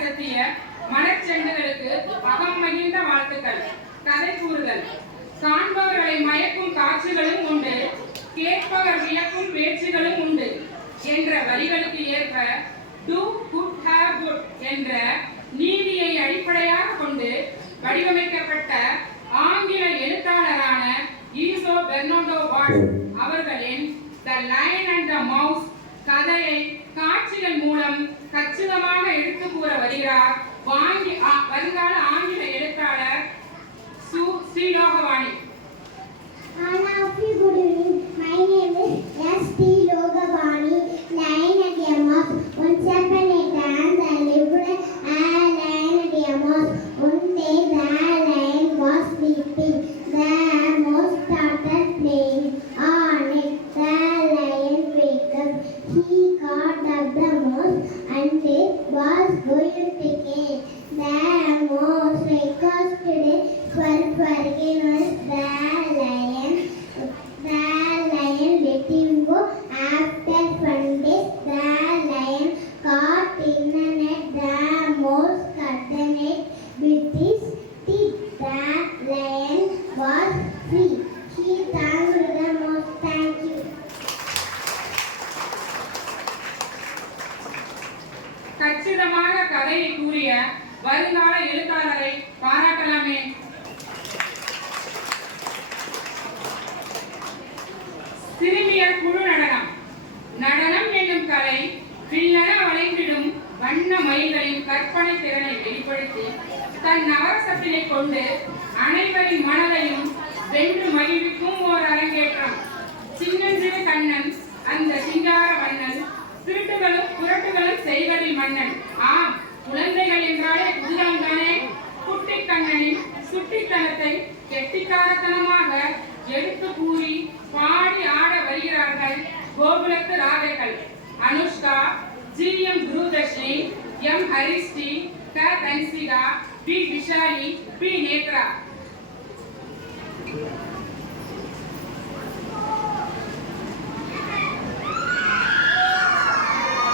அசத்திய மனச்செண்டுகளுக்கு அகம் மகிழ்ந்த வாழ்த்துக்கள். கதை கூறுதல். காண்பவர்களை மயக்கும் காட்சிகளும் உண்டு, கேட்பவர் வியக்கும் பேச்சுகளும் உண்டு என்ற வரிகளுக்கு ஏற்ப do good have good என்ற நீதியை அடிப்படையாக கொண்டு வடிவமைக்கப்பட்ட ஆங்கில எழுத்தாளரான ஈசோ பெர்னார்டோ வால்ஸ் அவர்களின் The Lion and the Mouse கதையை காட்சிகள் மூலம் கச்சிதமாக எடுத்து கூற வருகிறார் வருங்கால ஆங்கில எழுத்தாளர் ஸ்ரீலோகவாணி. All of you, good evening. My name is S.P. Logavani. Lion and the Mouse. Once upon a time, there lived a lion and a mouse. One day, the lion was sleeping. The mouse started playing on it. The lion woke up. He caught up the mouse and was going to take it. The mouse requested for forgiveness. The lion let him go. After 1 day, the lion caught in the net. The mouse cut the net with his teeth. The lion was free. He thanked the mouse. Thank you. கச்சிதமாக கதையை கூறிய வருங்கால எழுத்தாளரை பாராட்டலாமே. சிறுமியர் குழு நடனம். நடனம் என்னும் கலை பின்னர வளைந்திடும் வண்ண மயில்களின் கற்பனை திறனை வெளிப்படுத்தி தன் நவரசத்தினை கொண்டு அனைவரின் மனதையும் வென்று மகிழ்விக்கும் ஓர் அரங்கேற்றம். சின்னஞ்சிறு கண்ணன் அந்த சிங்கார மன்னன், திருட்டுகளும் புரட்டுகளும் செய்வதில் மன்னன். ஆம், குழந்தைகள் என்றாலே குதூகலம் தானே. குட்டி கண்ணனின் சுட்டித்தனத்தை கெட்டிக்காரத்தனமாக எடுத்து கூறி பாடி ஆட வருகிறார்கள் கோகுலத்து ராதைகள். அனுஷ்கா, ஜி.எம். குருதர்ஷினி, எம். ஹரிஸ்ரீ, க. தன்சிகா, பி. விஷாலி, பி. நேத்ரா.